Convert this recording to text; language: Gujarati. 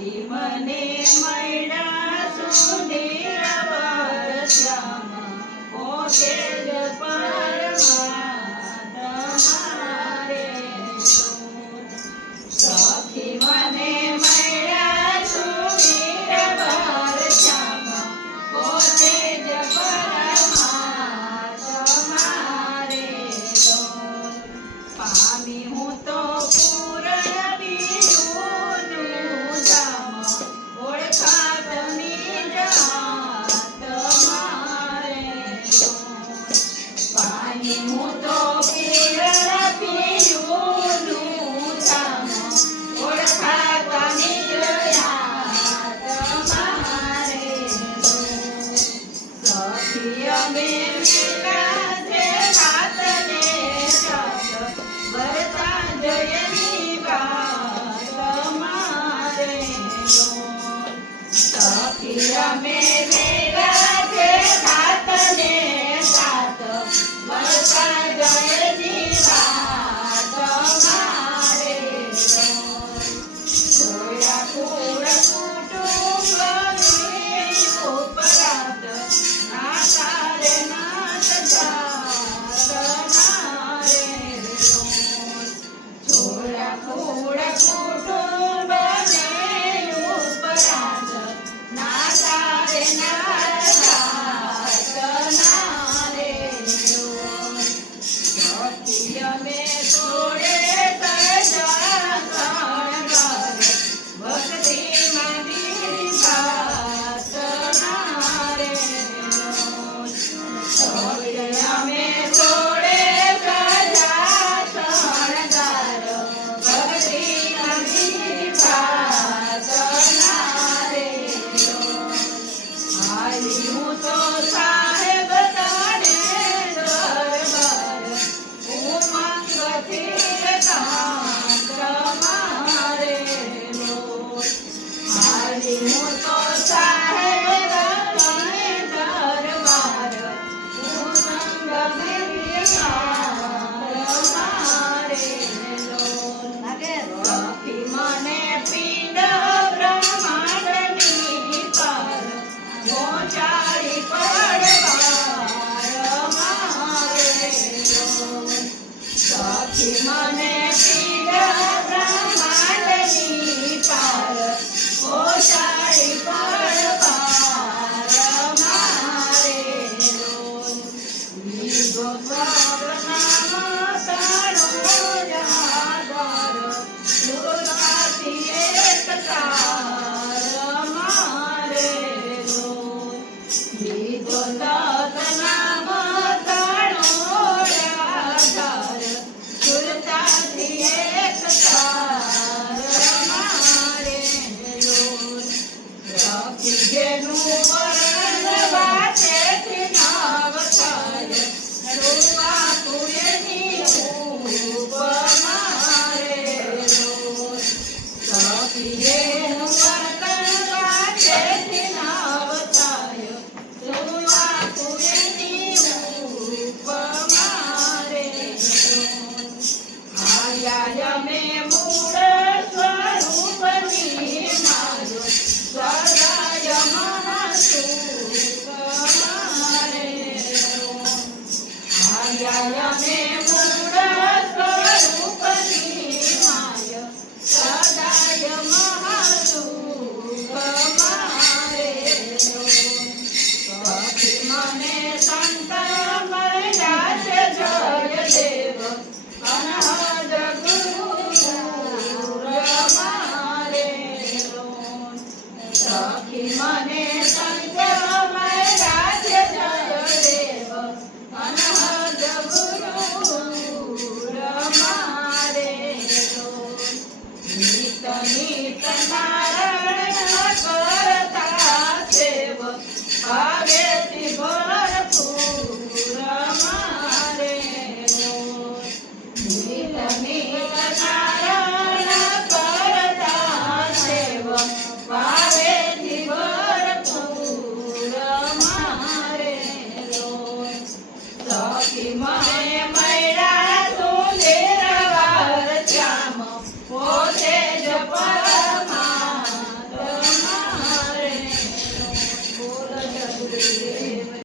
મને મળ્યા સુંદર વર શ્યામ પોતે જ પરમાત્મા રે સખી મને મળ્યા સુંદર વર શ્યામ પોતે જ પરમાત્મા રે પામી હું તો પૂરણ બીજુનું ધામ ઓળખાત ની જાત મારે પામી હું તો પૂરણ બીજુનું ધામ ઓળખાત ની જાત મારે સખી અમે અમે મેરા છે સાતને સાત વરસા જયની વાત મારે જોયા કુળ કુટુંબની ઉપરાંત નાતારે નાત જાત નારે જોયા કુળ કુટુંબની ઉપરાંત નાતારે નાત નારે સખી અમે તોડે સજા શણગાર ભક્તિ મારી ભાત નારે સખી અમે તોડે સજા શણગાર ભક્તિ મારી ભાત નારે આલી હું તો સાહેબ તારે દરબાર હું માંગતી કાંત મારે આલી હું તો સાહેબ તારે દરબાર હું માંગતી કાંત મારે સખી મને પિંડ બ્રહ્માંડની પાર પહોંચાડી પડવાર મારે સખી મને પિંડ બ્રહ્માંડની પાર પહોંચાડી પડવાર મારે લીધો સ્વર્ગનામ તારો જાગર દુર્ગાથી એક તાર મારે લીધો સતનામ તારો આધાર સુરતાથી એક તાર મારે સખી જેનું વરણ વાતેથી નાવ થાય રૂવા કુળની ઉપમારે સખી જેનું વરણ વાતેથી નાવ થાય રૂવા કુળની ઉપમારે આયા અમે મૂળ સ્વરૂપની મારો સદાય મહાસુખ મારે આયા અમે મૂળ સ્વરૂપની માય સદાય મહાસુખ મારે સખી મને સંત મળ્યા છે જયદેવ અનહદ ગુરુ મારે સખી મને સંત મળ્યા છે જયદેવ અનહદ ગુરુ મારે નિત નિત નારાયણ કરતા સેવ ભાવેથી ભરપૂર મારે નિત નિત નારાયણ